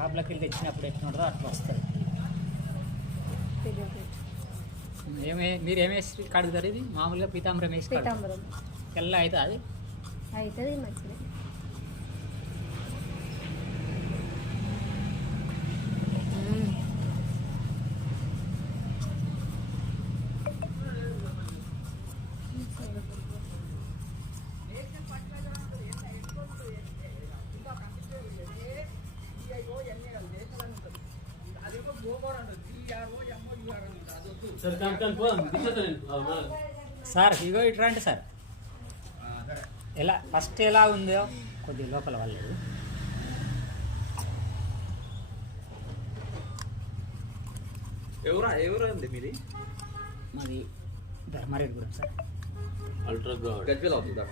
షాప్లోకి వెళ్ళి తెచ్చినప్పుడు ఎట్లా ఉంటుందో అట్లా వస్తుంది. మీరు ఏమేసి కడుగుతారు? ఇది మామూలుగా పీతాంబరం వేసి పీతాంబరం తెల్ల అవుతుంది అవుతుంది మంచిది. సార్ ఇగో ఇట్లా అంటే సార్ ఎలా ఫస్ట్ ఎలా ఉందో కొద్దిగా లోపల వాళ్ళు ఎవరండి మీది? మాది ధర్మారెడ్డి గురం సార్. అల్ట్రా గజ్వేల్ అవుతుందా?